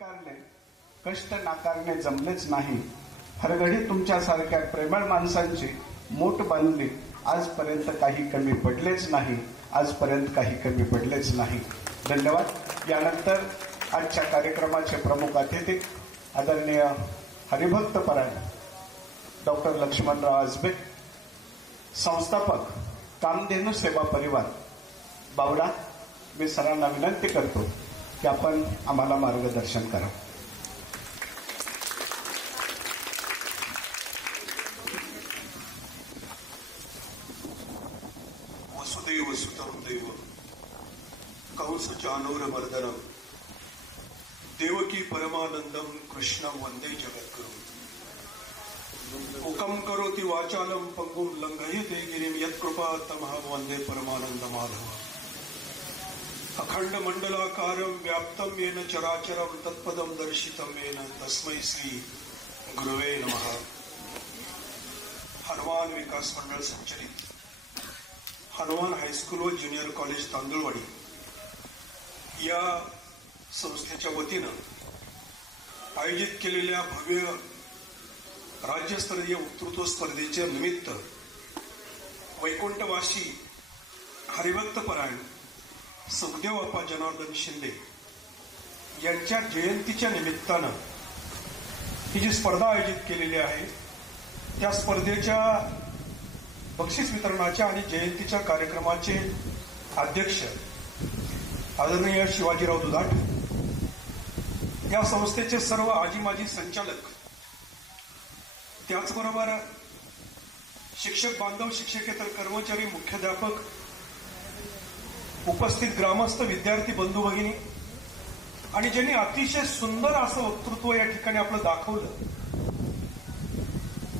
स्वीकारले, कष्ट नाकारणे जमलेच नाही. हरघडी तुमच्यासारख्या प्रेमळ माणसांची मोठ बांधली. आजपर्यंत काही कमी पडलेच नाही, आजपर्यंत काही कमी पडलेच नाही. धन्यवाद. यानंतर आजच्या कार्यक्रमाचे प्रमुख अतिथी आदरणीय हरिभक्तपरायण डॉक्टर लक्ष्मणराव आजबे, संस्थापक कामधेनू सेवा परिवार बावडा. मी सरांना विनंती करतो की आपण आम्हाला मार्गदर्शन करा. वसुदेव सुतं देव कंस चाणूरमर्दनम देवकी परमानंदम कृष्णं वंदे जगद्गुरुम. हुकम करोति वाचालम पंगुम लंघयते गिरिम यत्कृपा तमहं वंदे परमानंद माधव. अखंड मंडलाकारं व्याप्तं येन चराचरं तत्पदं दर्शितं येन तस्मै श्री गुरुवे नमः. हनुमान विकास मंडळ संचलित हनुमान हायस्कूल व ज्युनियर कॉलेज तांदुळवाडी या संस्थेच्या वतीनं आयोजित केलेल्या भव्य राज्यस्तरीय वक्तृत्व स्पर्धेच्या निमित्त वैकुंठवासी हरिभक्तपरायण सुखदेव अप्पा जनार्दन शिंदे यांच्या जयंतीच्या निमित्तानं ही जी स्पर्धा आयोजित केलेली आहे त्या स्पर्धेच्या बक्षीस वितरणाच्या आणि जयंतीच्या कार्यक्रमाचे अध्यक्ष आदरणीय शिवाजीराव दुधाट, या संस्थेचे सर्व आजी माजी संचालक, त्याचबरोबर शिक्षक बांधव, शिक्षकेतर कर्मचारी, मुख्याध्यापक, उपस्थित ग्रामस्थ, विद्यार्थी बंधू भगिनी आणि ज्यांनी अतिशय सुंदर असं वक्तृत्व या ठिकाणी आपलं दाखवलं,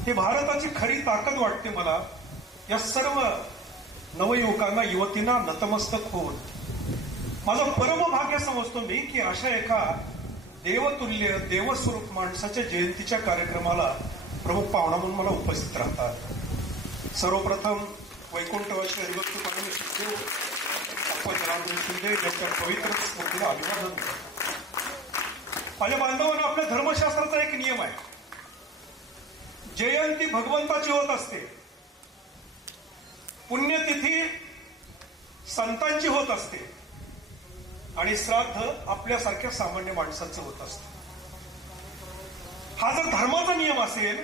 हे भारताची खरी ताकद वाटते मला. या सर्व नवयुवकांना, युवतींना नतमस्तक होऊन माझं परमभाग्य समजतो मी की अशा एका देवतुल्य देवस्वरूप माणसाच्या जयंतीच्या कार्यक्रमाला प्रमुख पाहुणा म्हणून मला उपस्थित राहतात. सर्वप्रथम वैकुंठवासी हरिभक्तपरायण सुखदेव अप्पा जनार्दन शिंदे यांच्या पवित्र स्मृतीला अभिवादन. माझ्या बांधवांना, आपल्या धर्मशास्त्राचा एक नियम आहे, जयंती भगवंताची होत असते, पुण्यतिथी संतांची होत असते आणि श्राद्ध आपल्यासारख्या सामान्य माणसाचं होत असतं. हा जर धर्माचा नियम असेल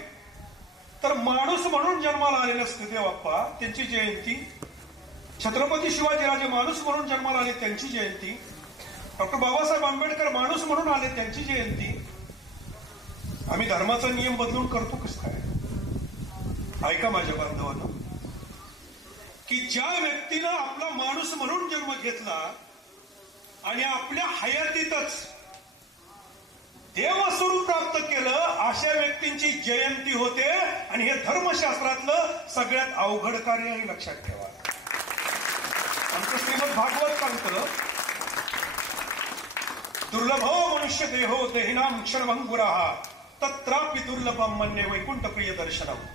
तर माणूस म्हणून जन्माला आलेले सुखदेव अप्पा त्यांची जयंती, छत्रपती शिवाजीराजे माणूस म्हणून जन्माला आले त्यांची जयंती, डॉक्टर बाबासाहेब आंबेडकर माणूस म्हणून आले त्यांची जयंती, आम्ही धर्माचा नियम बदलून करतो कसं काय? ऐका माझ्या बांधवांनो, की ज्या व्यक्तीनं आपला माणूस म्हणून जन्म घेतला आणि आपल्या हयातीतच देवस्वरूप प्राप्त केलं, अशा व्यक्तींची जयंती होते. आणि हे धर्मशास्त्रातलं सगळ्यात अवघड कार्य हे लक्षात ठेवा. आमचं श्रीमद भागवत सांगतं, दुर्लभो मनुष्य देहो देहिनाम क्षरभंगुराहा तत्रापि दुर्लभम मन्ये वैकुंठ प्रिय दर्शनम.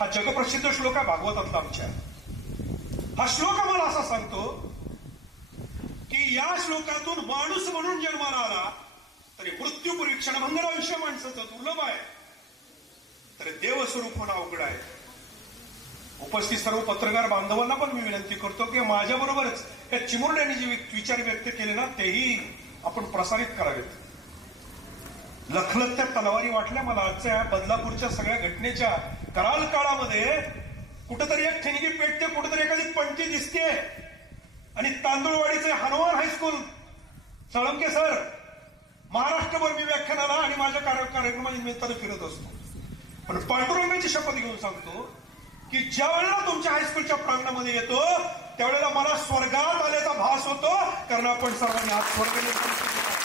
हा जगप्रसिद्ध श्लोक आहे भागवतातला आमच्या. हा श्लोक आम्हाला असा सांगतो की या श्लोकातून माणूस म्हणून जन्माला आला तरी मृत्यूपूर्वी क्षणभंगुर आयुष्य माणसाचं दुर्लभ आहे, तरी देवस्वरूप होणं अवघड आहे. उपस्थित सर्व पत्रकार बांधवांना पण मी विनंती करतो की माझ्याबरोबरच या चिमुरड्यांनी जे विचार व्यक्त केले ना तेही आपण प्रसारित करावेत. लखलखत्या तलवारी वाटल्या मला आजच्या या बदलापूरच्या सगळ्या घटनेच्या कराल काळामध्ये. कुठंतरी एक ठिणगी पेटते, कुठंतरी एखादी पणती दिसते आणि तांदुळवाडीचे हनुमान हायस्कूल साळुंके सर महाराष्ट्रभर मी व्याख्यानाला आणि माझ्या कार्यक्रमाच्या निमित्तानं फिरत असतो. पण पांडुरंगाची शपथ घेऊन सांगतो की ज्या वेळेला तुमच्या हायस्कूलच्या प्रांगणामध्ये येतो त्यावेळेला मला स्वर्गात आल्याचा भास होतो, कारण आपण सर्वांनी आज स्वर्ग निर्माण केला.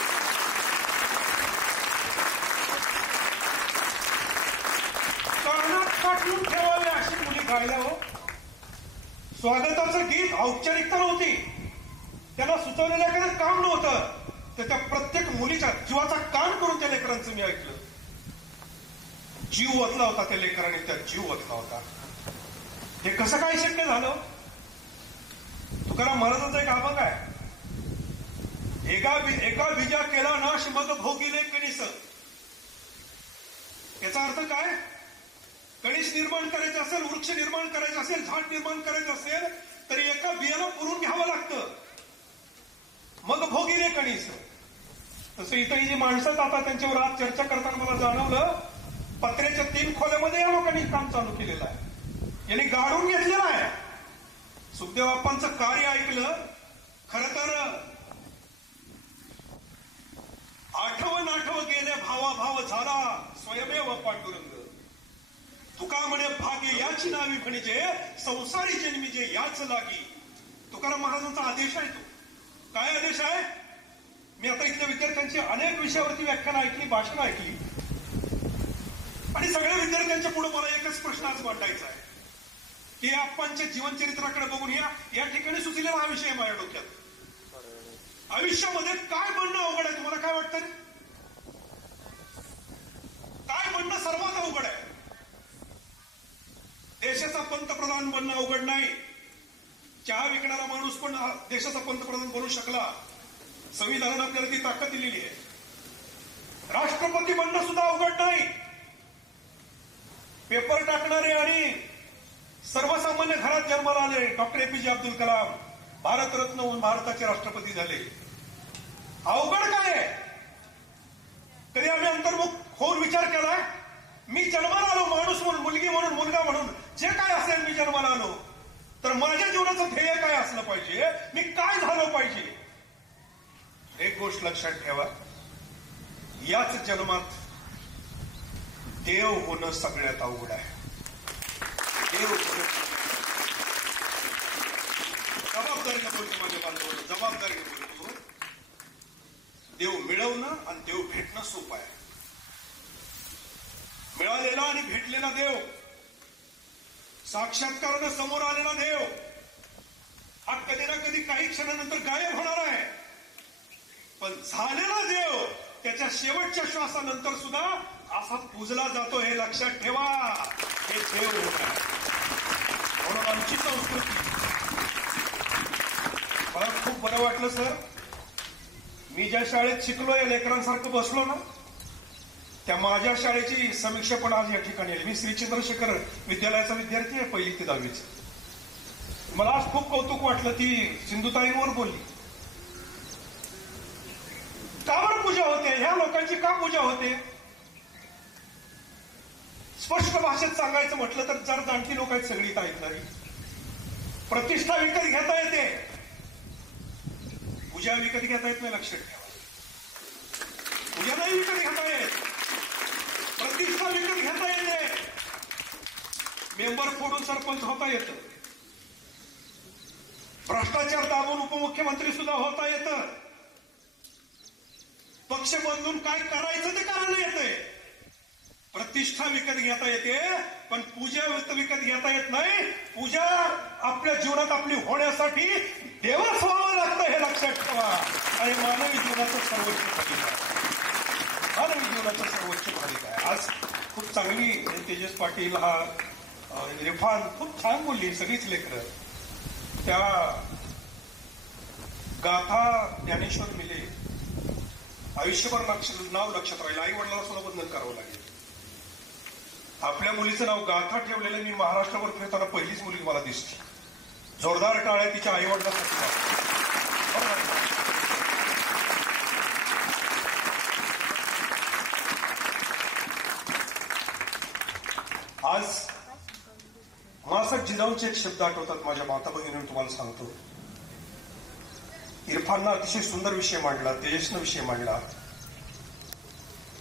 कर्णात साठवून ठेवावे अशी मुली गायल्या हो. स्वागताचं गीत औपचारिकता नव्हती, त्याला सुचवलेलं एखादं काम नव्हतं, तर त्या प्रत्येक मुलीच्या जीवाचा कान करून त्या लेकरांचं मी ऐकलं. जीव ओतला होता त्या लेकरांनी, त्या जीव ओतला होता. हे कसं काय शक्य झालं? तुकाराम महाराजांचा एक अभंग आहे, एका बीजा केला नाश मग भोगिले कणीस. याचा अर्थ काय? कणीस निर्माण करायचं असेल, वृक्ष निर्माण करायचं असेल, झाड निर्माण करायचं असेल तर एका बियाला पुरून घ्यावं लागतं, मग भोगिले कणीस. तसं इथं ही जी माणसं आता त्यांच्यावर आज चर्चा करताना मला जाणवलं, पत्र्याच्या 3 खोल्यामध्ये या लोकांनी काम चालू केलेलं आहे, यांनी गाडून घेतलेलं आहे. सुखदेव बाप्पांचं कार्य ऐकलं. खरं तर आठवण गेल्या भावा झाला स्वयमेव पांडुरंग. तुका म्हणे भाग्य याची नावी म्हणजे संसारी जन्मी जे याच लागी. तुकाराम महाराजांचा आदेश आहे तो. काय आदेश आहे? मी आता इथल्या विद्यार्थ्यांची अनेक विषयावरती व्याख्यान ऐकली, भाषण ऐकली, आणि सगळ्या विद्यार्थ्यांच्या पुढे मला एकच प्रश्न आज मांडायचा आहे की आप्पांच्या जीवनचरित्राकडे बघून या ठिकाणी सुचलेला हा विषय माझ्या डोक्यात. आयुष्यामध्ये काय बनणं अवघड आहे? तुम्हाला काय वाटतं? काय बनणं सर्वात अवघड आहे? देशाचा पंतप्रधान बनणं अवघड नाही. चहा विकणारा माणूस पण देशाचा पंतप्रधान बनू शकला. संविधानाने आपल्याला ती ताकद दिलेली आहे. राष्ट्रपती बनणं सुद्धा अवघड नाही. पेपर टाकणारे आणि सर्वसामान्य घरात जन्माला आले डॉक्टर एपीजे अब्दुल कलाम भारतरत्न होऊन भारताचे राष्ट्रपती झाले. अवघड काय आहे? कधी आम्ही अंतर्मुख होऊन विचार केलाय? मी जन्माला आलो माणूस म्हणून, मुलगी म्हणून, मुलगा म्हणून, जे काय असेल मी जन्माला आलो तर माझ्या जीवनाचं ध्येय काय असलं पाहिजे? मी काय झालं पाहिजे? एक गोष्ट लक्षात ठेवा, याच जन्मात देव होणं सगळ्यात अवघड आहे. देव जबाबदारीने बोलतो माझ्या बांधवांना, जबाबदारीने बोलतो. देव मिळवणं आणि देव भेटणं सोपं आहे. मिळालेला आणि भेटलेला देव, साक्षात्कारानं समोर आलेला देव हा कधी ना कधी काही क्षणानंतर गायब होणार आहे. पण झालेला देव त्याच्या शेवटच्या श्वासानंतर सुद्धा असा पूजला जातो, हे लक्षात ठेवा. हे देव होणार म्हणून आमची संस्कृती. मला खूप बरं वाटलं सर, मी ज्या शाळेत शिकलो या लेकरांसारखं बसलो ना, त्या माझ्या शाळेची समीक्षा पण आज या ठिकाणी आली. मी श्री चंद्रशेखर विद्यालयाचा विद्यार्थी आहे, 1ली ते 10वीच. मला आज खूप कौतुक वाटलं, ती सिंधुताईंवर बोलली. का बरं पूजा होते? ह्या लोकांची का पूजा होते? स्पष्ट भाषेत सांगायचं म्हटलं तर जर जाणती लोक आहेत सगळी ऐकणारी, प्रतिष्ठा विकत घेता येते, पूजा विकत घेता येत नाही. लक्षात ठेवा, पूजा नाही विकत घेता येत, प्रतिष्ठा विकत घेता येते. मेंबर फोडून सरपंच होता येतं, भ्रष्टाचार दाबून उपमुख्यमंत्री सुद्धा होता येतं, पक्ष बदलून काय करायचं ते करायला येते. प्रतिष्ठा विकत घेता येते, पण पूजा विकत घेता येत नाही. पूजा आपल्या जीवनात आपली होण्यासाठी देवच व्हावं लागतं, हे लक्षात ठेवा. आणि मानवी जीवनाचं सर्वोच्च भागिक आहे, मानवी जीवनाचं सर्वोच्च भागिक आहे. आज खूप चांगली तेजस पाटील, हा इरफान खूप छान बोलली, सगळीच लेकरं. त्या गाथा ज्ञानेश्वर मिले आयुष्यभर नाव लक्षात राहील. आई वडिलांना सुद्धा बंधन करावं लागेल. आपल्या मुलीचं नाव गाथा ठेवलेलं, मी महाराष्ट्रावर फिरताना पहिलीच मुलगी मला दिसली. जोरदार टाळ्या तिच्या आई वडिलांसाठी. आज मासाक जिजाऊचे एक शब्द आठवतात माझ्या माता भगिनीने, तुम्हाला सांगतो. इरफाननं अतिशय सुंदर विषय मांडला, तेजसनं विषय मांडला.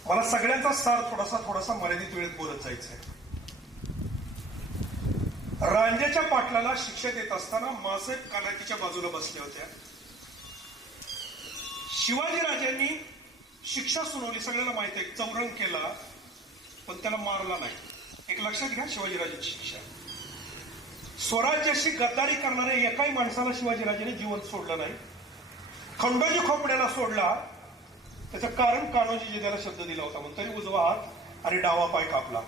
मला सगळ्यांचा सार थोडासा मर्यादित वेळेत बोलत जायचंय. रांजेच्या पाटलाला शिक्षा देत असताना मासाहेब कानाकीच्या बाजूला बसल्या होत्या. शिवाजीराजांनी शिक्षा सुनावली, सगळ्यांना माहिती आहे. चौरंग केला पण त्याला मारला नाही. एक लक्षात घ्या, शिवाजीराजांची शिक्षा. स्वराज्याशी गद्दारी करणाऱ्या एकाही माणसाला शिवाजीराजांनी जीवन सोडलं नाही. खंडोजी खोपड्याला सोडला, त्याचं कारण कान्होजीने त्याला शब्द दिला होता म्हणून तरी उजवा हात आणि डावा पाय कापला.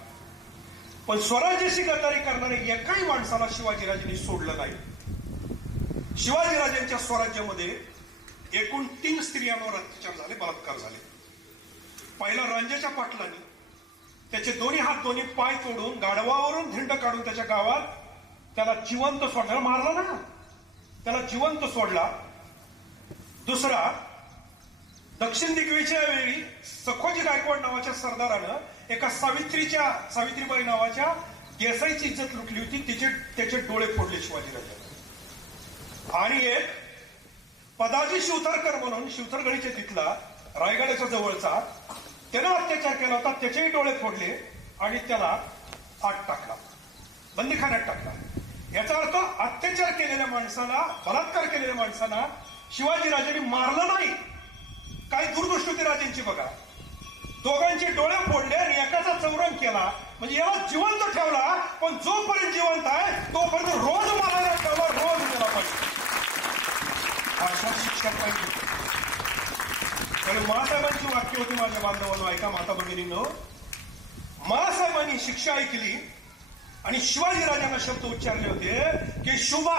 पण स्वराज्याशी गद्दारी करणाऱ्या एकाही माणसाला शिवाजीराजांनी सोडलं नाही. शिवाजीराजांच्या स्वराज्यामध्ये एकूण 3 स्त्रियांवर अत्याचार झाले, बलात्कार झाले. पहिला रांजेच्या पाटलांनी त्याचे दोन्ही हात दोन्ही पाय तोडून गाढवावरून धिंड काढून त्याच्या गावात त्याला जिवंत सोडला, मारला ना, त्याला जिवंत सोडला. दुसरा, दक्षिण दिग्विजया वेळी सखोजी गायकवाड नावाच्या सरदारानं एका सावित्रीबाई नावाच्या देसाईची इज्जत लुटली होती, त्याचे डोळे फोडले शिवाजीराजांनी. आणि एक पदाजी शिवथरकर म्हणून शिवथरगडीच्या तिथला रायगडाच्या जवळचा त्यानं अत्याचार केला होता, त्याचेही डोळे फोडले आणि त्याला आत टाकला, बंदीखान्यात टाकला. याचा अर्थ अत्याचार केलेल्या माणसाला, बलात्कार केलेल्या माणसाला शिवाजीराजांनी मारलं नाही. काय दूरदृष्टी होती राजांची बघा. दोघांचे डोळे फोडले आणि एकाचा चौरंग केला, म्हणजे याला जिवंत ठेवला, पण जोपर्यंत जिवंत आहे तोपर्यंत रोज मारायला ठेवला, रोज गेला पाहिजे. अशा शिक्षा पाहिजे. कारण मासाहेबांची वाक्य होती माझ्या बांधवांनो, ऐका माता भगिनींनो. मासाहेबांनी शिक्षा ऐकली आणि शिवाजीराजांना शब्द उच्चारले होते की शुभा,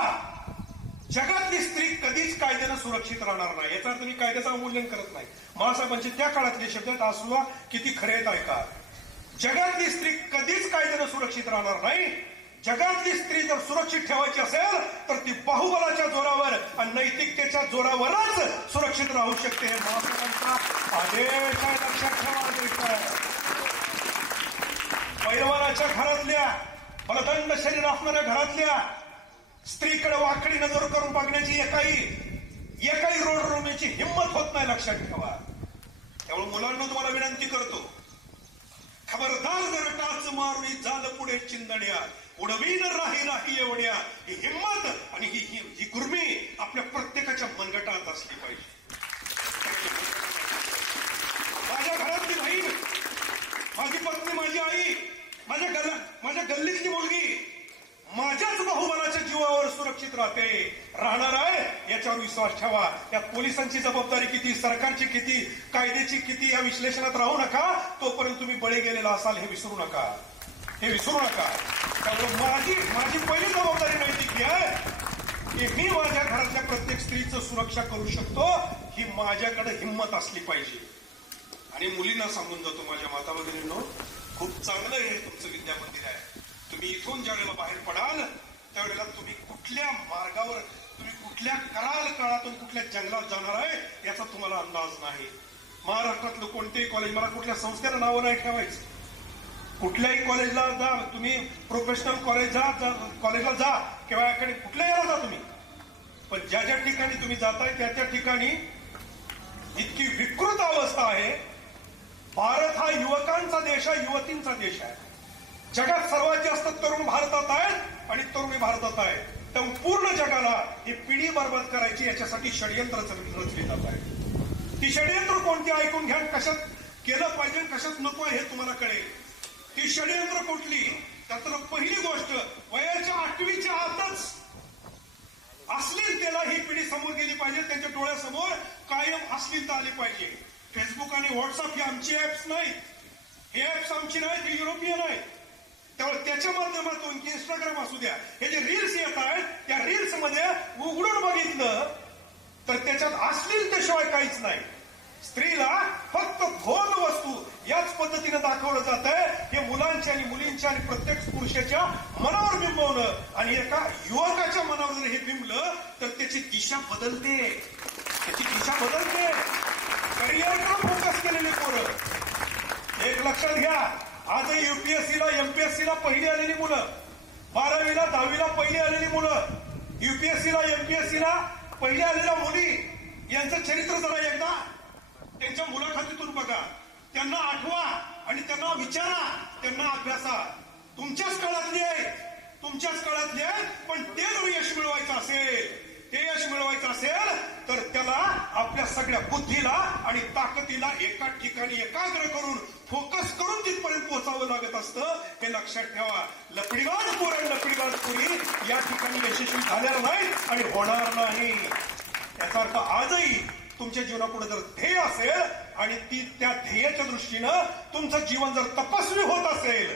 जगातली स्त्री कधीच कायद्यानं सुरक्षित राहणार नाही. याचा अर्थ मी कायद्याचं अवमूल्यन करत नाही. मासाहेबांचे त्या काळातले शब्द आसुला किती खरे आहेत ऐका. जगातली स्त्री कधीच कायद्यानं सुरक्षित राहणार नाही. जगातली स्त्री जर सुरक्षित ठेवायची असेल तर ती बाहुबलाच्या जोरावर आणि नैतिकतेच्या जोरावरच सुरक्षित राहू शकते. हे मासाहेबांचा आदेश आहे, लक्षात ठेवा. आदेश आहे. पैलवानाच्या घरातल्या, बलदंड शरीर असणाऱ्या घरातल्या स्त्रीकडे वाकडी नजर करून बघण्याची एकाही रोड रोवण्याची हिंमत होत नाही, लक्षात ठेवा. त्यामुळे मुलांना तुम्हाला विनंती करतो, खबरदार जर टाच मारुनी झालं पुढे चिंदड्या, उडवीन राही एवढ्या. ही हिंमत आणि ही गुर्मी आपल्या प्रत्येकाच्या मनगटात असली पाहिजे. माझ्या घरातली बहीण, माझी पत्नी, माझी आई, माझ्या गल्लीतली मुलगी माझ्याच बाहुबलाच्या जीवावर सुरक्षित राहणार आहे याच्यावर विश्वास ठेवा. त्यात पोलिसांची जबाबदारी किती, सरकारची किती, कायद्याची किती, या विश्लेषणात राहू नका. तोपर्यंत तुम्ही बळी गेलेला असाल हे विसरू नका, हे विसरू नका. त्यामुळे माझी पहिली जबाबदारी नैतिक आहे की मी माझ्या घरातल्या प्रत्येक स्त्रीचं सुरक्षा करू शकतो, ही माझ्याकडे हिंमत असली पाहिजे. आणि मुलींना सांगून जातो माझ्या माता भगिनींनो, खूप चांगलं हे तुमचं विद्यामंदिर आहे. तुम्ही इथून ज्या वेळेला बाहेर पडाल त्यावेळेला तुम्ही कुठल्या मार्गावर, तुम्ही कुठल्या कराल काळातून कुठल्या जंगलात जाणार आहे याचा तुम्हाला अंदाज नाही. महाराष्ट्रातलं कोणतेही कॉलेज, मला कुठल्या संस्थेला नावं नाही ठेवायचं, कुठल्याही कॉलेजला जा तुम्ही, प्रोफेशनल कॉलेजला जा किंवा कुठल्या याला जा तुम्ही, पण ज्या ज्या ठिकाणी तुम्ही जाताय त्या त्या ठिकाणी इतकी विकृत अवस्था आहे. भारत हा युवकांचा देश आहे, युवतींचा देश आहे. जगात सर्वात जास्त तरुण भारतात आहेत आणि तरुणी भारतात आहेत. त्यामुळे पूर्ण जगाला ही पिढी बरबाद करायची याच्यासाठी षडयंत्र रचली जात आहे. ती षडयंत्र कोणती ऐकून घ्या, कशात केलं पाहिजे कशात नको हे तुम्हाला कळेल. ती षडयंत्र कुठली, त्यातलं पहिली गोष्ट, वयाच्या 8वीच्या आतच अश्लीलतेला ही पिढी समोर गेली पाहिजे. त्यांच्या डोळ्यासमोर कायम अश्लीलता आली पाहिजे. फेसबुक आणि व्हॉट्सअप ही आमची ऍप्स नाहीत, हे ऍप्स आमची नाहीत, हे युरोपियन आहेत. त्यामुळे त्याच्या माध्यमातून इंस्टाग्राम असू द्या, हे जे रील्स येत आहेत त्या रील्स मध्ये उघडून बघितलं तर त्याच्यात अश्लीलतेशिवाय काहीच नाही. स्त्रीला फक्त भोग वस्तू याच पद्धतीने दाखवलं जात आहे. हे मुलांच्या आणि मुलींच्या आणि प्रत्येक पुरुषाच्या मनावर बिंबवलं आणि एका युवकाच्या मनावर जर हे बिंबलं तर त्याची दिशा बदलते, करिअरकडे फोकस केलेले पोरं. एक लक्षात घ्या, आजही युपीएससीला एमपीएससीला पहिली आलेली मुलं, 12वीला 10वीला पहिली आलेली मुलं, युपीएससीला एमपीएससीला पहिली आलेल्या मुली, यांचं चरित्र जरा एकदा त्यांच्या मुलाखतीतून बघा, त्यांना आठवा आणि त्यांना विचारा, त्यांना अभ्यासा. तुमच्याच काळातली आहे, पण ते जर यश मिळवायचं असेल तर त्याला आपल्या सगळ्या बुद्धीला आणि ताकदीला एका ठिकाणी एकाग्र करून फोकस करून तिथपर्यंत पोहोचावं लागत असतं. हे लक्षात ठेवा. लपडीबाज पोरी या ठिकाणी यशस्वी झाल्या नाही आणि होणार नाही. याचा अर्थ आजही तुमच्या जीवनापुढे जर ध्येय असेल आणि त्या ध्येयाच्या दृष्टीनं तुमचं जीवन जर तपस्वी होत असेल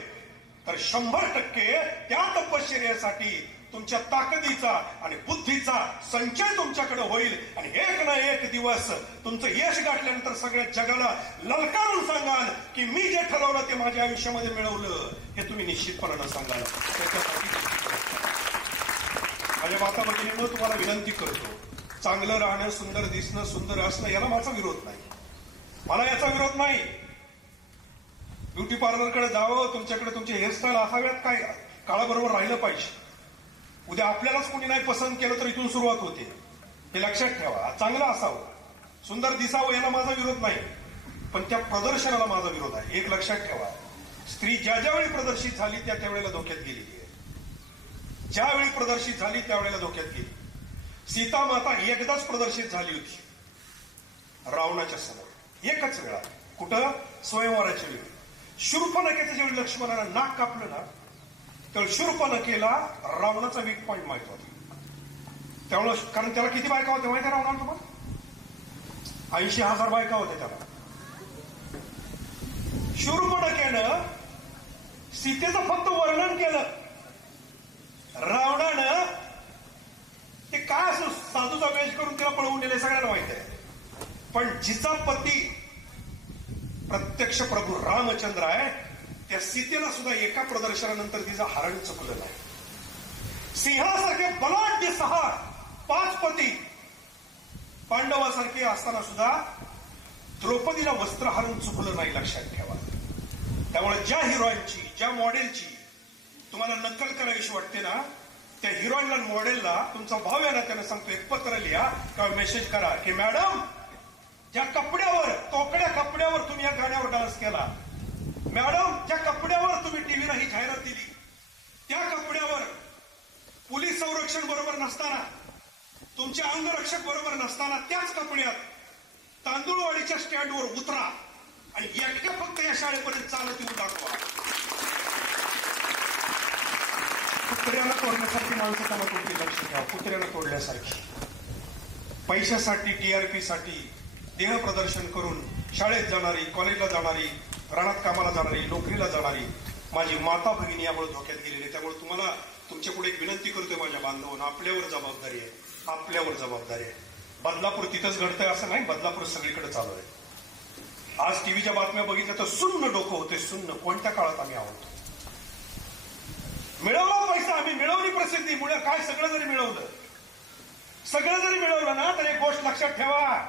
तर 100% त्या तपश्चर्यासाठी तुमच्या ताकदीचा आणि बुद्धीचा संचय तुमच्याकडे होईल आणि एक ना एक दिवस तुमचं यश गाठल्यानंतर सगळ्या जगाला ललकारून सांगाल की मी जे ठरवलं ते माझ्या आयुष्यामध्ये मिळवलं. हे तुम्ही निश्चितपणानं सांगाल. त्याच्यासाठी माझ्या माता भगिनींनो तुम्हाला विनंती करतो, चांगलं राहणं, सुंदर दिसणं, सुंदर असणं याला माझा विरोध नाही. मला याचा विरोध नाही. ब्युटी पार्लरकडे जावं, तुमच्याकडे तुमचे हेअरस्टाईल असाव्यात, काय काळाबरोबर राहिलं पाहिजे. उद्या आपल्यालाच कोणी नाही पसंत केलं तर इथून सुरुवात होते. हे लक्षात ठेवा. चांगलं असावं, सुंदर दिसावं याला माझा विरोध नाही, पण त्या प्रदर्शनाला माझा विरोध आहे. एक लक्षात ठेवा, स्त्री ज्या ज्यावेळी प्रदर्शित झाली त्या त्यावेळेला धोक्यात गेलेली आहे. ज्यावेळी प्रदर्शित झाली त्यावेळेला धोक्यात गेली. सीता माता एकदाच प्रदर्शित झाली होती रावणाच्या समोर, एकच वेळा. कुठं? स्वयंवराच्या वेळी. शूर्पणखेचं ज्यावेळी लक्ष्मणानं नाक कापलं ना, तर शूर्पणखेला रावणाचा वीक पॉइंट माहित होता. त्यामुळं, कारण त्याला किती बायका होत्या माहिती आहे रावणाला तुम्हाला? 80,000 बायका होत्या त्याला. शूर्पणखेनं सीतेचं फक्त वर्णन केलं. रावणानं ते काय असं साधूचा वेश करून तिला पळवून नेले सगळ्यांना माहिती आहे. पण जिचा पती प्रत्यक्ष प्रभू रामचंद्र आहे त्या सीतेला सुद्धा एका प्रदर्शनानंतर तिचं हरण चुकलं नाही. सिंहासारखे बलाढ्य 5 पती पांडवासारखे असताना सुद्धा द्रौपदीला वस्त्रहरण चुकलं नाही. लक्षात ठेवा. त्यामुळे ज्या हिरोईनची, ज्या मॉडेलची तुम्हाला नक्कल करावीशी वाटते ना, त्या हिरोईनला, मॉडेलला तुमचा भाव आहे ना, त्याने सांगतो एक पत्र लिहा किंवा मेसेज करा की मॅडम, ज्या कपड्यावर, तोकड्या कपड्यावर तुम्ही या गाण्यावर डान्स केला, मॅडम ज्या कपड्यावर तुम्ही टीव्हीला ही जाहिरात दिली, त्या कपड्यावर पोलीस संरक्षण बरोबर नसताना, तुमचे अंगरक्षक बरोबर नसताना, त्याच कपड्यात तांदूळवाडीच्या स्टँडवर उतरा आणि एकट्या फक्त या शाळेपर्यंत चालत येऊन दाखवा. कुत्र्याला तोडण्यासारखी माणसं त्याला तोडली. लक्ष ठेवा, कुत्र्याला तोडल्यासारखी. पैशासाठी, टीआरपीसाठी देह प्रदर्शन करून शाळेत जाणारी, कॉलेजला जाणारी, रानात कामाला जाणारी, नोकरीला जाणारी माझी माता भगिनी यामुळे धोक्यात गेलेली. त्यामुळे तुम्हाला तुमच्या पुढे एक विनंती करतोय माझ्या बांधवांना, आपल्यावर जबाबदारी आहे. आपल्यावर जबाबदारी आहे. बदलापूर तिथंच घडतंय असं नाही, बदलापूर सगळीकडे चालू आहे. आज टीव्हीच्या बातम्या बघितल्या तर सुन्न डोकं होते. सुन्न. कोणत्या काळात आम्ही आहोत? मिळवला पैसा, आम्ही मिळवली प्रसिद्धी, मुळे काय सगळं जरी मिळवलं, सगळं जरी मिळवलं ना, तर एक गोष्ट लक्षात ठेवा,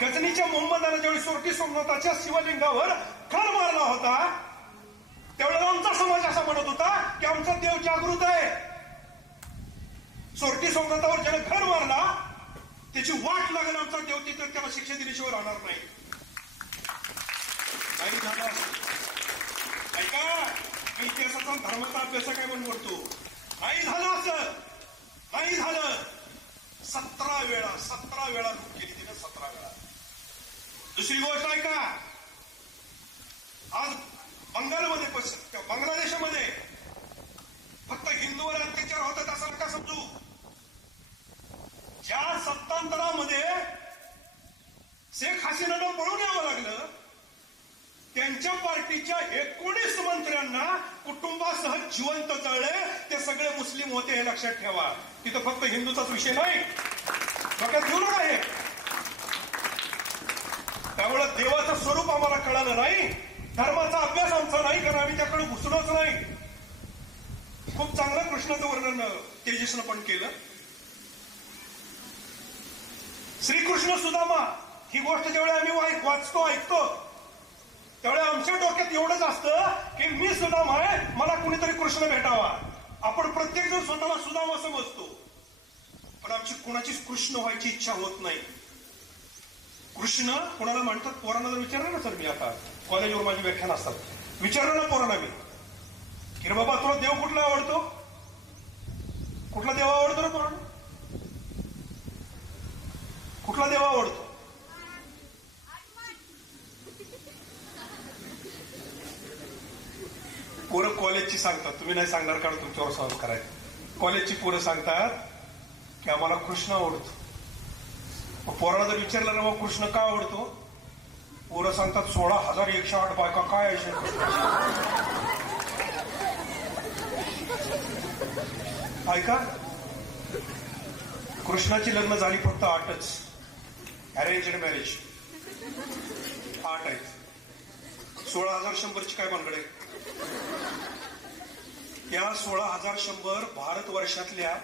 गजनीच्या मोहम्मदानं ज्यावेळी सोरटी सोमनाथाच्या शिवलिंगावर खण मारला होता त्यावेळेला आमचा समाज असा म्हणत होता की आमचा देव जागृत आहे. सोरटी सोमनाथावर ज्याने खण मारला त्याची वाट लागेल आमचा देव, तिथं त्याला शिक्षा दिल्याशिवाय राहणार नाही. काही झालं असं ऐका, मी इतिहासाचा धर्माचा अभ्यास काय म्हणून बोलतो. नाही झालं असं, नाही झालं. 17 वेळा लूट केली तिने, 17 वेळा. दुसरी गोष्ट आहे का, आज बंगालमध्ये, बांगलादेशामध्ये फक्त हिंदूवर अत्याचार होतात असं नका समजू. ज्या सत्तांतरामध्ये शेख हसीनाला पळून यावं लागलं, त्यांच्या पार्टीच्या 19 मंत्र्यांना कुटुंबासह जिवंत जळले, ते सगळे मुस्लिम होते. हे लक्षात ठेवा. तिथं फक्त हिंदूचाच विषय नाही, डोक्यात घेऊ नका हे. त्यामुळे देवाचं स्वरूप आम्हाला कळालं नाही, धर्माचा अभ्यास आमचा नाही, कारण आम्ही त्याकडे घुसलोच नाही. खूप चांगलं कृष्णाचं वर्णन तेजसनं पण केलं. श्रीकृष्ण सुदामा ही गोष्ट जेवढी आम्ही वाचतो, ऐकतो, त्यावेळी आमच्या डोक्यात एवढंच असतं की मी सुदामा आहे, मला कुणीतरी कृष्ण भेटावा. आपण प्रत्येक जण स्वतःला सुदामा समजतो, पण आमची कुणाचीच कृष्ण व्हायची इच्छा होत नाही. कृष्ण कोणाला म्हणतात? पोरांना जर विचारलं ना, सर मी आता कॉलेजवर माझी व्याख्यान असतात, विचारलं ना पोरांना मी की रे बाबा तुला देव कुठला आवडतो, कुठला देव आवडतो ना पोरांना, कुठला देव आवडतो? पोरं कॉलेजची सांगतात, तुम्ही नाही सांगणार कारण तुमच्यावर संस्कार आहे. कॉलेजची पोरं सांगतात की आम्हाला कृष्ण आवडतो. पोराला जर विचारलं ना मग कृष्ण का आवडतो, पोरं सांगतात 16,108 बायका काय आहे. ऐका, कृष्णाची लग्न झाली फक्त 8च. अरेंज्ड मॅरेज 8 आहेत. 16,100ची काय भानगड? या 16,100 भारतवर्षातल्या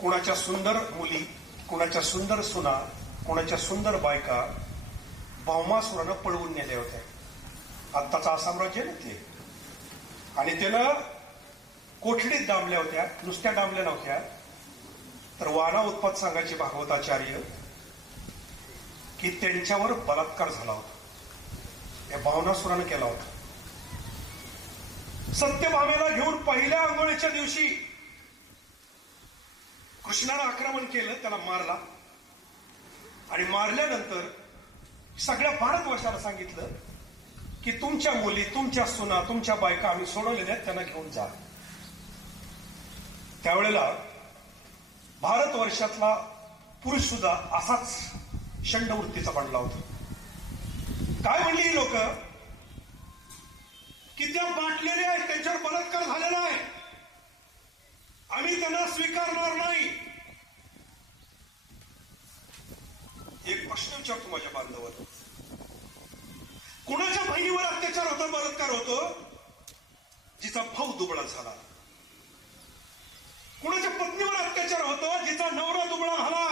कुणाच्या सुंदर मुली, कुणाच्या सुंदर सुना, कुणाच्या सुंदर बायका भौमासुरानं पळवून नेल्या होत्या. आत्ताचा आसाम राज्य ना ते. आणि त्यानं कोठडीत डांबल्या होत्या. नुसत्या डांबल्या नव्हत्या, तर वाना उत्पात सांगायचे भागवताचार्य की त्यांच्यावर बलात्कार झाला होता. या भावनासुरानं केला होता. सत्यभामेला घेऊन पहिल्या आंघोळीच्या दिवशी कृष्णानं आक्रमण केलं, त्याला मारला. आणि मारल्यानंतर सगळ्या भारतवर्षाला सांगितलं की तुमच्या मुली, तुमच्या सुना, तुमच्या बायका आम्ही सोडवलेल्या आहेत, त्यांना घेऊन जा. त्यावेळेला भारतवर्षातला पुरुष सुद्धा असाच षंडवृत्तीचा बनला होता. काय म्हणली ही लोक की त्या बाटलेले आहेत, त्यांच्यावर बलात्कार झालेला आहे, आम्ही त्यांना स्वीकारणार नाही. एक प्रश्न विचारतो माझ्या बांधवांना, कुणाच्या बहिणीवर अत्याचार होतो, बलात्कार होतो? जिचा भाऊ दुबळा झाला. कुणाच्या पत्नीवर अत्याचार होतो? जिचा नवरा दुबळा झाला.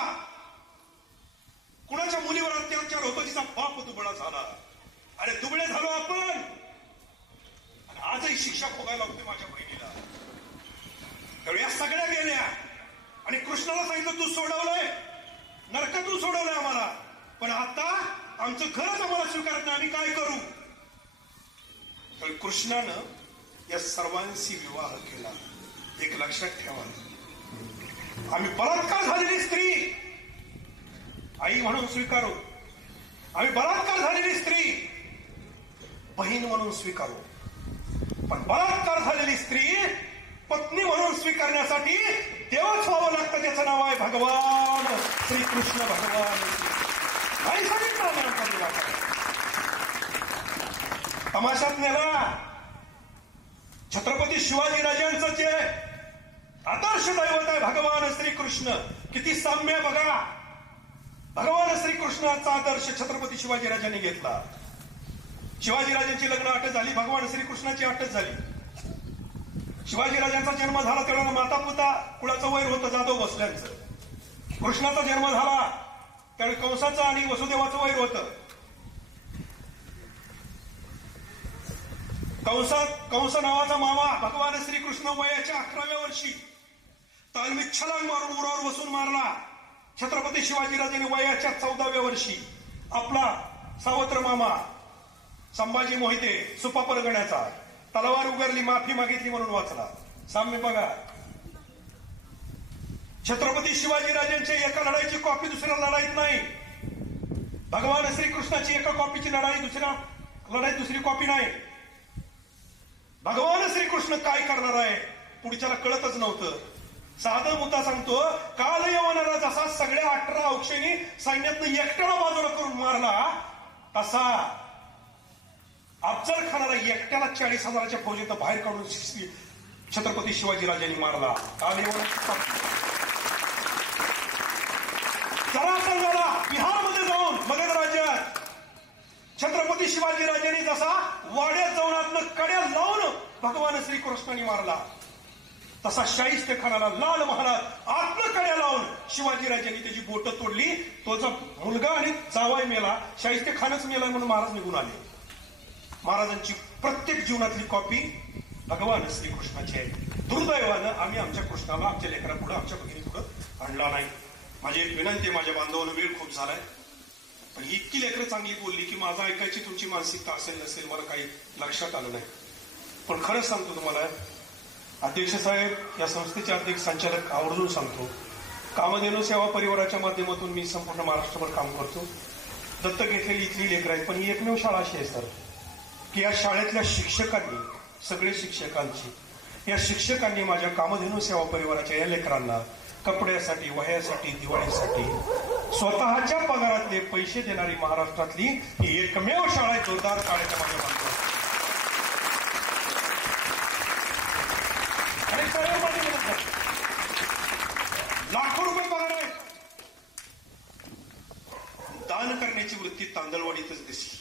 कुणाच्या मुलीवर अत्याचार होतो? जिचा बाप दुबळा झाला. अरे दुबळे झालो आपण, आणि आजही शिक्षा भोगायला होते माझ्या बहिणीला. तर या सगळ्या गेल्या आणि कृष्णाला सांगितलं तू सोडवलंय, नरकातून सोडवलंय आम्हाला, पण आता आमचं घरच आम्हाला स्वीकारत नाही, आम्ही काय करू? तर कृष्णानं या सर्वांशी विवाह केला. एक लक्षात ठेवा, आम्ही बलात्कार झालेली स्त्री आई म्हणून स्वीकारू, आम्ही बलात्कार झालेली स्त्री बहीण म्हणून स्वीकारू, पण बलात्कार झालेली स्त्री पत्नी म्हणून स्वीकारण्यासाठी देवच व्हावं लागतं. त्याचं नाव आहे भगवान श्रीकृष्ण भगवान. नाही सांगितलं तमाशात नेला. छत्रपती शिवाजी राजांचं जे आदर्श दैवत आहे भगवान श्रीकृष्ण, किती साम्य बघा. भगवान श्रीकृष्णाचा आदर्श छत्रपती शिवाजी राजांनी घेतला. शिवाजी राजांची लग्न अटक झाली, भगवान श्रीकृष्णाची अटक झाली. शिवाजी राजांचा जन्म झाला तेव्हा माता पिता कुळाचं वैर होतं जाधव बसल्यांचं. कृष्णाचा जन्म झाला त्यावेळी कंसाचं आणि वसुदेवाचं वैर होतं. कंस नावाचा मामा भगवान श्रीकृष्ण वयाच्या 11व्या वर्षी तालमीत छलांग मारून उरावर बसून मारला. छत्रपती शिवाजीराजांनी वयाच्या 14व्या वर्षी आपला सावत्र मामा संभाजी मोहिते सुपा परगण्याचा तलवार उगारली, माफी मागितली म्हणून वाचला. साम्य बघा. छत्रपती शिवाजीराजांच्या एका लढाईची कॉपी दुसऱ्या लढाईत नाही. भगवान श्रीकृष्णाची एका कॉपीची लढाई दुसऱ्या लढाईत दुसरी कॉपी नाही. भगवान श्रीकृष्ण काय करणार आहे पुढच्याला कळतच नव्हतं. साधं मुद्दा सांगतो, काल यवनाला जसा सगळ्या 18 अक्षेनी सैन्यातनं एकट्याला बाजूला करून मारला, तसा अफजल खानाला एकट्याला 40,000च्या फौजेत बाहेर काढून छत्रपती शिवाजीराजांनी मारला. काल जरासंधाला बिहारमध्ये जाऊन मगध राज्यात छत्रपती शिवाजीराजांनी जसा वाड्यात जाऊन आपलं कड्या लावून भगवान श्रीकृष्णांनी मारला, तसा शाहिस्ते खानाला लाल महाराज आतलं कड्या लावून शिवाजीराजांनी त्याची बोटं तोडली. तोचा मुलगा आणि जावाई मेला, शाहिस्ते खानच मेला म्हणून महाराज निघून आले. महाराजांची प्रत्येक जीवनातली कॉपी भगवान श्रीकृष्णाची आहे. दुर्दैवानं आम्ही आमच्या कृष्णाला आमच्या लेकरापुढे, आमच्या भगिनीपुढे आणला नाही. माझी एक विनंती, माझ्या बांधवांना वेळ खूप झालाय, पण इतकी लेकरं चांगली बोलली की माझा ऐकायची तुमची मानसिकता असेल नसेल मला काही लक्षात आलं नाही. पण खरंच सांगतो तुम्हाला, अध्यक्ष साहेब, या संस्थेचे अध्यक्ष संचालक आवर्जून सांगतो, कामधेनू सेवा परिवाराच्या माध्यमातून मी संपूर्ण महाराष्ट्रभर काम करतो. दत्तक घेतलेली इथली लेकरं आहेत, पण ही एकमेव शाळा अशी आहे सर की या शाळेतल्या शिक्षकांनी, सगळे शिक्षकांची, या शिक्षकांनी माझ्या कामधेनू सेवा परिवाराच्या या लेकरांना कपड्यासाठी, वह्यासाठी, दिवाळीसाठी स्वतःच्या पगारातले पैसे देणारी महाराष्ट्रातली ही एकमेव शाळा आहे. जोरदार शाळेच्या माझ्या तळ्यावर पाणी मिळत नाही. लाखो रुपये पगार आहे. दान करण्याची वृत्ती तांदळवाडीतच दिसली.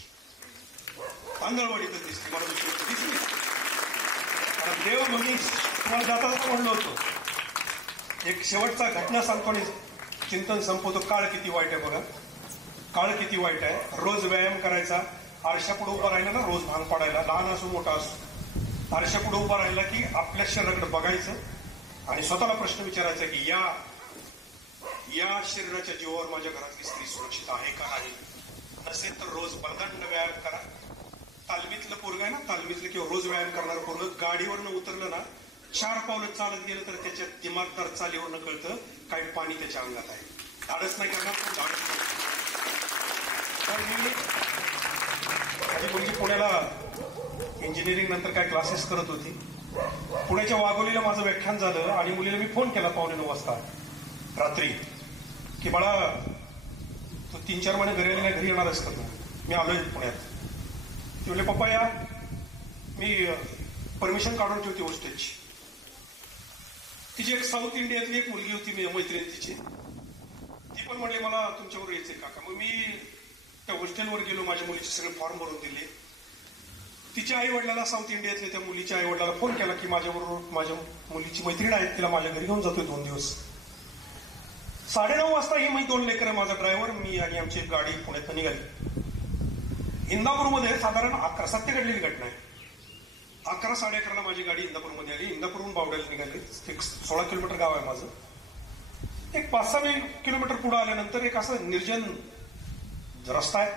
तांदळवाडीतच दिसली. मला दुसरी दिसली. कारण देव म्हणजे तुम्हाला जाता जाता म्हणलो होतो. एक शेवटचा घटना सांगतो आणि चिंतन संपवतो. काळ किती वाईट आहे बघा. काळ किती वाईट आहे. रोज व्यायाम करायचा. आरशापुढे उभा राहिला ना, रोज भांग पाडायला, लहान असो मोठा असो, आरशापुढे उभा राहिला की आपल्या शरीराकडे बघायचं आणि स्वतःला प्रश्न विचारायचा की या शरीराच्या जीवावर माझ्या घरातली स्त्री सुरक्षित आहे का नाही. नसेल तर रोज बलदंड व्यायाम करा. तालमीतलं पोरग आहे ना, तालमीतलं किंवा रोज व्यायाम करणार पोरग गाडीवरनं उतरलं ना, 4 पावलं चालत गेलं तर त्याच्या दिमागदार चालीवरनं कळतं काही पाणी त्याच्या अंगात आहे. धाडस नाही करणार पण धाडस नाही. तर मी माझी मुलगी पुण्याला इंजिनिअरिंग नंतर काय क्लासेस करत होती. पुण्याच्या वाघोलीला माझं व्याख्यान झालं आणि मुलीला मी फोन केला 8:45 वाजता रात्री की बाळा तू 3-4 महिने घरी येणारच का? मी आलोय पुण्यात. ती म्हणले पप्पा या, मी परमिशन काढून ठेवते हॉस्टेलची. तिची एक साऊथ इंडियातली एक मुलगी होती मैत्रीण तिची. ती पण म्हणले मला तुमच्यावर यायचंय काका. मग मी त्या हॉस्टेलवर गेलो. माझ्या मुलीचे सगळे फॉर्म भरून दिले. तिच्या आई वडिलाला साऊथ इंडियातल्या त्या मुलीच्या आई वडिलाला फोन केला की माझ्याबरोबर माझ्या मुलीची मैत्रीण आहे, तिला माझ्या घरी घेऊन जातोय 2 दिवस. 9:30 वाजता ही 2 लेकरं, माझा ड्रायव्हर, मी आणि आमची एक गाडी पुण्यात निघाली. इंदापूरमध्ये साधारण 11 सत्य घडलेली घटना आहे. 11-11:30 माझी गाडी इंदापूरमध्ये आली. इंदापूरहून बावड्याला निघाली. एक 16 किलोमीटर गाव आहे माझं. एक 5-6 किलोमीटर पुढे आल्यानंतर एक असं निर्जन रस्ता आहे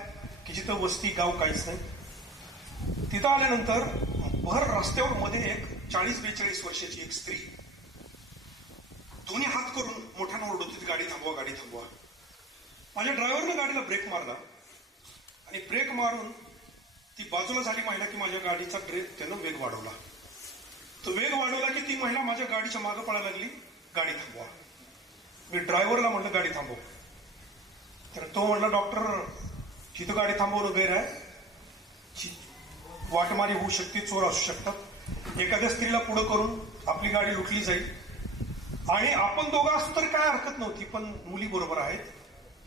की जिथं वस्ती गाव काहीच नाही. तिथं आल्यानंतर भर रस्त्यावर मध्ये एक 40-42 वर्षाची एक स्त्री दोन्ही हात करून मोठ्यानं ओरडत होती, गाडी थांबवा, गाडी थांबवा. माझ्या ड्रायव्हरनं गाडीला ब्रेक मारला आणि ब्रेक मारून ती बाजूला झाली महिला की माझ्या गाडीचा त्यानं वेग वाढवला. तो वेग वाढवला की ती महिला माझ्या गाडीच्या मागे पळायला लागली, गाडी थांबवा. मी ड्रायव्हरला म्हटलं गाडी थांबव. तर तो म्हणला डॉक्टर जिथं गाडी थांबवणं गैर आहे, वाटमारी होऊ शकते, चोर असू शकतात, एखाद्या स्त्रीला पुढं करून आपली गाडी लुटली जाईल आणि आपण दोघं असतो तर काय हरकत नव्हती, पण मुली बरोबर आहेत,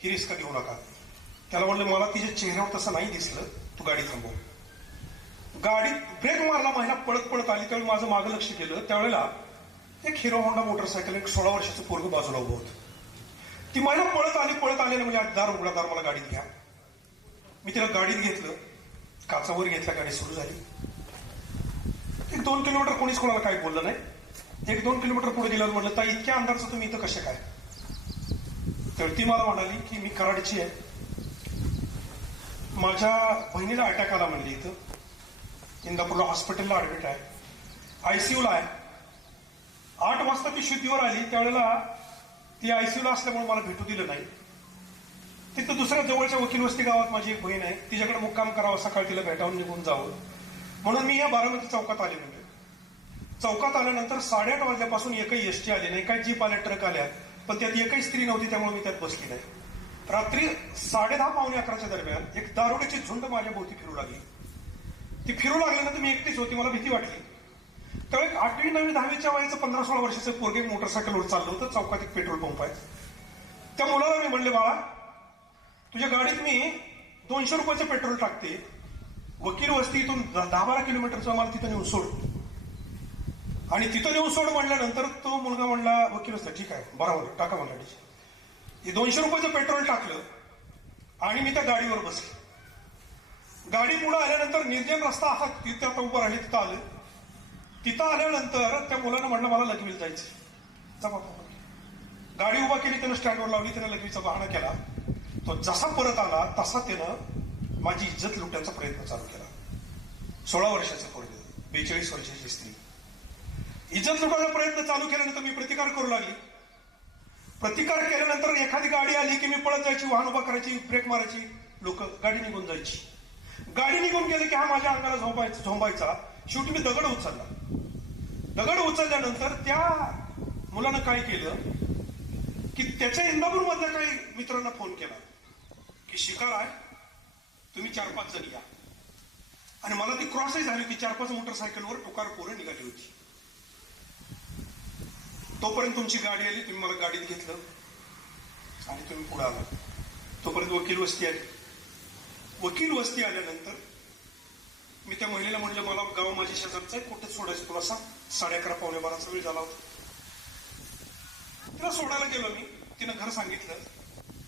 ही रिस्क घेऊ नका. त्याला म्हणलं मला तिच्या चेहऱ्यावर तसं नाही दिसलं, तू गाडी थांबव. गाडी ब्रेक मारला, महिला पळत पळत आली. त्यावेळी माझं मागं लक्ष केलं, त्यावेळेला एक हिरो होंडा मोटरसायकल, एक 16 वर्षाचं पोरगं बाजूला उभं होतं. ती महिला पळत आली म्हणजे दार उघडा, दार मला गाडीत घ्या. मी तिला गाडीत घेतलं, काचावर घेतला, गाडी सुरू झाली. 1-2 किलोमीटर कोणीच कोणाला काही बोललं नाही. 1-2 किलोमीटर पुढे गेल्यावर म्हटलं ताई इतक्या अंदाजचं तुम्ही इथं कसे काय? तर ती मला म्हणाली की मी कराडची आहे, माझ्या बहिणीला अटॅक आला म्हणली, इथं इंदापूरला हॉस्पिटलला ऍडमिट आहे, आयसीयूला आहे. 8 वाजता ती शुद्धीवर आली. त्यावेळेला ती आयसीयूला असल्यामुळे मला भेटू दिलं नाही. तिथं दुसऱ्या जवळच्या वकील वस्ती गावात माझी एक बहीण आहे, तिच्याकडे मुक्काम करावा, सकाळी तिला भेटावून निघून जावं म्हणून मी या बारामती चौकात आले. म्हणजे चौकात आल्यानंतर 8:30 वाजल्यापासून एकही एसटी आली नाही. काही जीप आल्या, ट्रक आल्या, पण त्यात एकही स्त्री नव्हती, त्यामुळे मी त्यात बसली नाही. रात्री 10:30-11:15 दरम्यान एक दारुड्याची झुंड माझ्या भोवती फिरू लागली. ती फिरू लागल्यानंतर मी एकटीच होती, मला भीती वाटली. त्यावेळी 8वी, 9वी, 10वीच्या वयाचं 15-16 वर्षाचं पोरगे मोटरसायकलवर चाललं होतं. चौकात एक पेट्रोल पंप आहे. त्या मुलाला मी म्हणले बाळा तुझ्या गाडीत मी 200 रुपयाचं पेट्रोल टाकते, वकील वस्ती इथून 10-12 किलोमीटरचं, मला तिथं नेऊन सोड. आणि तिथं नेऊन सोड म्हणल्यानंतर तो मुलगा म्हणला वकील वस्ती ठीक आहे बरोबर टाका म्हणला. 200 रुपयाचं पेट्रोल टाकलं आणि मी त्या गाडीवर बसले. गाडी पुढे आल्यानंतर निर्जन रस्ता असा तिथे आता उभं राहिले, तिथं आलं. तिथं आल्यानंतर त्या मुलानं म्हटलं मला लघवीला जायचं. गाडी उभा केली, त्यानं स्टँडवर लावली, त्यानं लघवीचा बहाणा केला. तो जसा परत आला तसा त्यानं माझी इज्जत लुटण्याचा प्रयत्न चालू केला. 16 वर्षाचं पोरगं, 42 वर्षाची स्त्री. इज्जत लुटायचा प्रयत्न चालू केल्यानंतर मी प्रतिकार करू लागली. प्रतिकार केल्यानंतर एखादी गाडी आली की मी पळत जायची, वाहन उभा करायची, ब्रेक मारायची, लोक गाडी निघून जायची. गाडी निघून गेली की हा माझ्या अंगाला झोंबायचा. शेवटी मी दगड उचलला. दगड उचलल्यानंतर त्या मुलानं काय केलं की त्याच्या इंदापूर मधल्या काही मित्रांना फोन केला की शिकार आहे, तुम्ही 4-5 जण या. आणि मला ती क्रॉसही झाली होती. 4-5 मोटरसायकलवर टुकार पोरं निघाली होती. तोपर्यंत तुमची गाडी आली, तुम्ही मला गाडीत घेतलं आणि तुम्ही पुढे आला. तोपर्यंत वकील वस्ती आली. वकील वस्ती आल्यानंतर मी त्या महिलेला म्हणलं, मला गाव माझ्या शेजारचं आहे, कुठे सोडायचं तुला सांग. 11:30 पावणे 12चा वेळ झाला होता. तिला सोडायला गेलो मी. तिनं घर सांगितलं.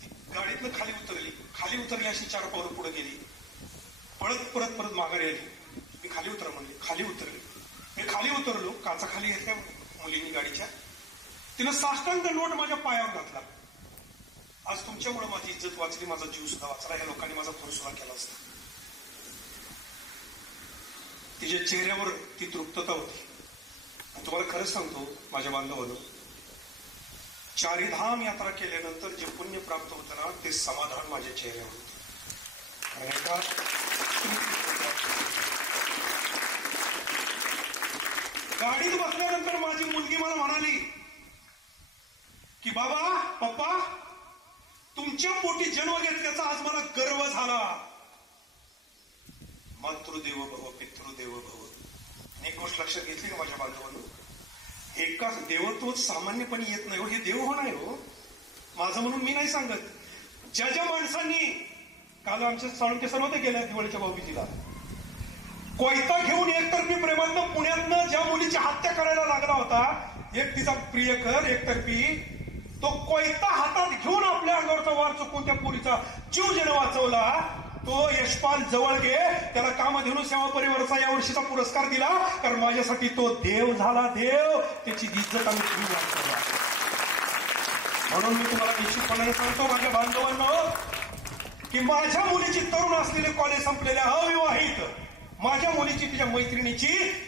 ती गाडीतनं खाली उतरली अशी 4 पावलं पुढे गेली. परत माघारी आली. मी खाली उतर म्हणले. खाली उतरली. मी खाली उतरलो. काचा खाली घेतल्या मुलींनी गाडीच्या. तिनं साष्टांग नोट माझ्या पायावर घातला. आज तुमच्यामुळे माझी इज्जत वाचली, माझा जीव सुद्धा वाचला. या लोकांनी माझा खून सुद्धा केला असता. तिच्या चेहऱ्यावर ती तृप्तता होती. तुम्हाला खरंच सांगतो माझ्या बांधवांनो, 4 धाम यात्रा केल्यानंतर जे पुण्य प्राप्त होतं ना, ते समाधान माझ्या चेहऱ्यावर होतं. गाडीत बसल्यानंतर माझी मुलगी मला म्हणाली की बाबा, पप्पा, तुमच्या पोटी जन्म घेतल्याचा आज मला गर्व झाला. मातृदेव भव, पितृदेव भव. एक गोष्ट लक्षात घेतली का माझ्या बांधवांनो? एका देवत्व सामान्यपणे येत नाही हो. हे देव हो नाही हो, माझं म्हणून मी नाही सांगत. ज्या माणसांनी, काल आमच्या चाळुक्य सर होते गेल्या दिवाळीच्या भाऊबीजीला, कोयता घेऊन एकतर्फी प्रेमातनं पुण्यातनं ज्या मुलीची हत्या करायला लागला होता, एक तिचा प्रियकर एकतर्फी, तो कोयता हातात घेऊन आपल्या अंगावरचा वार चुकून त्या पोरीचा जीव ज्याने वाचवला, तो यशपाल जवळगे, त्याला कामधेनू सेवा परिवाराचा या वर्षीचा पुरस्कार दिला. कारण माझ्यासाठी तो देव झाला. देव, त्याची इज्जत आम्ही तुम्ही वाचवला. म्हणून मी तुम्हाला निश्चितपणे सांगतो माझ्या बांधवांनो, की माझ्या मुलीची तरुण असलेले कॉलेज संपलेल्या अविवाहित माझ्या मुलीची, तिच्या मैत्रिणीची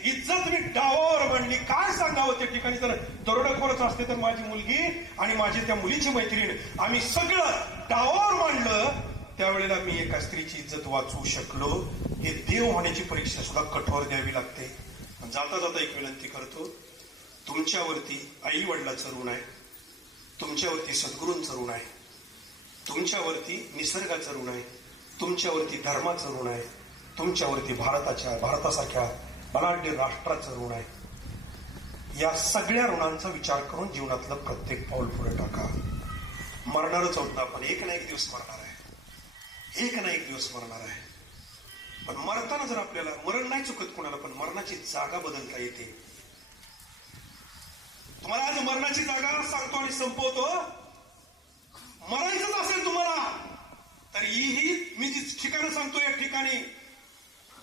इज्जत मी डावावर मांडली. काय सांगावं त्या ठिकाणी? तर दरोडेखोरच असते तर माझी मुलगी आणि माझी त्या मुलीची मैत्रीण, आम्ही सगळं डावावर मांडलं. त्यावेळेला मी एका स्त्रीची इज्जत वाचवू शकलो. हे देव होण्याची परीक्षा सुद्धा कठोर द्यावी लागते. जाता जाता एक विनंती करतो, तुमच्यावरती आई वडिलाचं ऋण आहे, तुमच्यावरती सद्गुरूंचं ऋण आहे, तुमच्यावरती निसर्गाचं ऋण आहे, तुमच्यावरती धर्माचं ऋण आहे, तुमच्यावरती भारतासारख्या बलाढ्य राष्ट्राचं ऋण आहे. या सगळ्या ऋणांचा विचार करून जीवनातलं प्रत्येक पाऊल पुढे टाका. मरणारच आहोत ना आपण, एक ना एक दिवस मरणार आहे, एक ना एक दिवस मरणार आहे. पण मरताना जर आपल्याला, मरण नाही चुकत कोणाला, पण मरणाची जागा बदलता येते. तुम्हाला आज मरणाची जागा सांगतो आणि संपवतो. मरायचंच असेल तुम्हाला तर ही मी जी ठिकाणं सांगतो, या ठिकाणी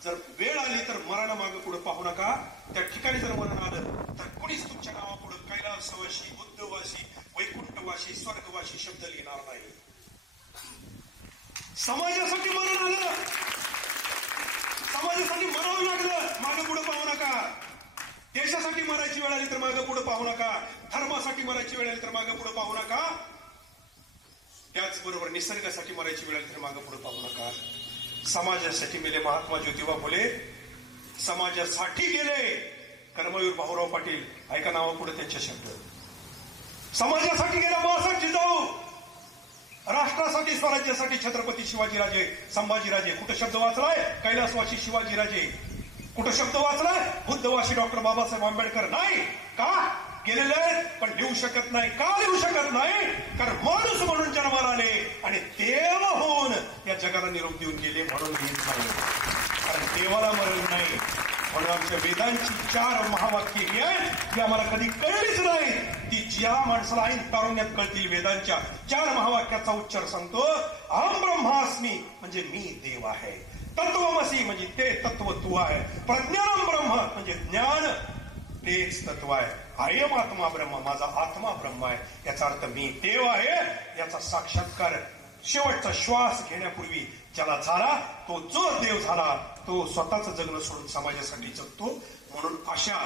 जर वेळ आली तर मराला मागं पुढे पाहू नका. त्या ठिकाणी जर मरण आलं तर कुणीच तुमच्या नावापुढे कैलासवाशी, बुद्धवाशी, वैकुंठवाशी, स्वर्गवाशी शब्द लिहिणार नाही. समाजासाठी मरण आलं, समाजासाठी मरावं लागलं, मागं पुढे पाहू नका. देशासाठी मरायची वेळ आली तर मागं पुढे पाहू नका. धर्मासाठी मरायची वेळ आली तर मागं पुढे पाहू नका. त्याचबरोबर निसर्गासाठी मरायची वेळ आली तर मागं पुढे पाहू नका. समाजासाठी मेले महात्मा ज्योतिबा फुले, समाजासाठी गेले कर्मवीर भाऊराव पाटील. ऐका नावापुढे त्यांचे शब्द. समाजासाठी गेला बाळासाहेब जिजाऊ, राष्ट्रासाठी, स्वराज्यासाठी छत्रपती शिवाजीराजे, संभाजीराजे. कुठं शब्द वाचलाय? कैलासवासी शिवाजीराजे. कुठं शब्द वाचलाय? बुद्धवासी डॉक्टर बाबासाहेब आंबेडकर. नाही का? गेलेले आहेत, पण लिहू शकत नाही. का लिहू शकत नाही? कारण माणूस म्हणून जन्माला आले आणि देव होऊन या जगाला निरोप देऊन गेले, म्हणून लिहित नाही. कारण देवाला मरण नाही. म्हणून आमच्या वेदांची 4 महावाक्य ही आहेत, ती आम्हाला कधी कळलीच नाही. ती ज्या माणसाला ऐन तारुण्यात कळतील, वेदांच्या 4 महावाक्याचा उच्चार सांगतो. अहम ब्रह्मास्मी म्हणजे मी देव आहे. तत्वमसी म्हणजे ते तत्व तू आहे. प्रज्ञानम ब्रह्म म्हणजे ज्ञान, तेच तत्व आहे. अयम आत्मा ब्रह्म, माझा आत्मा ब्रह्म आहे. याचा अर्थ मी देव आहे. याचा साक्षात्कार शेवटचा श्वास घेण्यापूर्वी ज्याला झाला, तो जो देव झाला, तो स्वतःच जगणं सोडून समाजासाठी जगतो. म्हणून अशा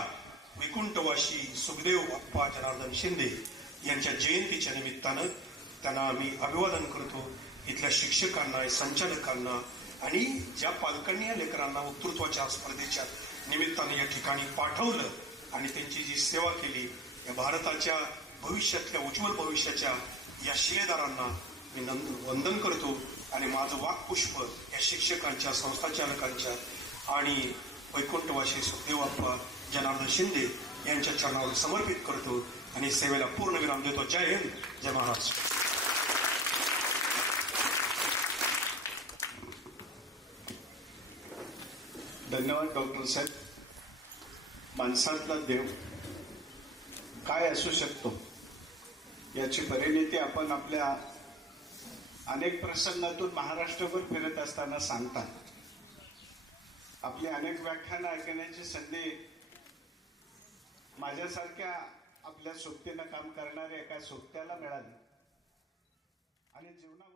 वैकुंठवाशी सुखदेव बाप्पा जनार्दन शिंदे यांच्या जयंतीच्या निमित्तानं त्यांना आम्ही अभिवादन करतो. इथल्या शिक्षकांना, संचालकांना आणि ज्या पालकांनी या लेकरांना वक्तृत्वाच्या स्पर्धेच्या निमित्तानं या ठिकाणी पाठवलं आणि त्यांची जी सेवा केली, या भारताच्या भविष्यातल्या, उज्ज्वल भविष्याच्या या शिलेदारांना मी वंदन करतो. आणि माझं वाक्पुष्प या शिक्षकांच्या, संस्थाचालकांच्या आणि वैकुंठवासी सुखदेव बाप्पा जनार्दन शिंदे यांच्या चरणावर समर्पित करतो. आणि सेवेला पूर्ण विराम देतो. जय हिंद, जय महाराष्ट्र. धन्यवाद डॉक्टर साहेब. माणसातला देव काय असू शकतो याची परिणिती आपण आपल्या अनेक प्रसंगातून महाराष्ट्रभर फिरत असताना सांगता. आपली अनेक व्याख्यानं ऐकण्याची संधी माझ्यासारख्या आपल्या सोबतीनं काम करणाऱ्या एका सोबत्याला मिळाली आणि जीवनात